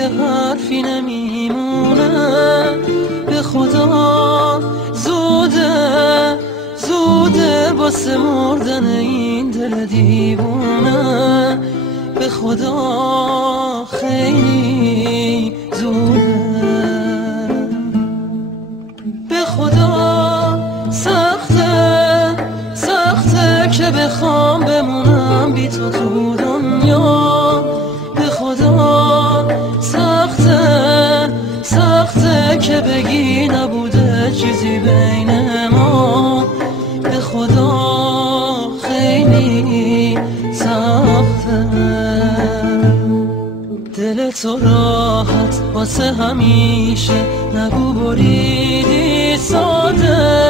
دیگه حرفی نمیمونه. به خدا زوده زوده واسه مردن این دل دیوونه. به خدا خیلی زوده. به خدا سخته سخته که بخوام بمونم بی تو تو دنیا. به خدا سخته سخته که بگی نبوده چیزی بین ما. به خدا خیلی سخته. دل تو راحت واسه همیشه نگو بریدی ساده.